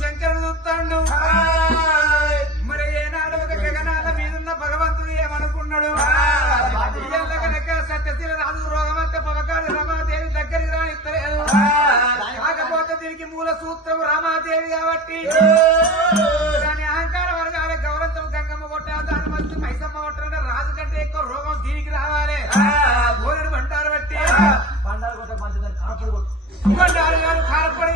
శంకరుడు చూస్తాడు. మరి ఏనాడు ఒక గగనాల మీదున్న భగవంతుడు ఏమనుకున్నాడు? కనుక సత్యశీల రాజు రోగమత్త పవకాడు రమాదేవి దగ్గరికి రానిస్తలేదు. కాకపోతే దీనికి మూల సూత్రం రమాదేవి కాబట్టి దాని అహంకార వర్గాల గౌరవం గంగమ్మ కొట్ట దాని మంచి మైసమ్మ కొట్టాలంటే రాజు కంటే ఎక్కువ రోగం దీనికి రావాలి. బండారు బట్టి బండారు గారు కారపడి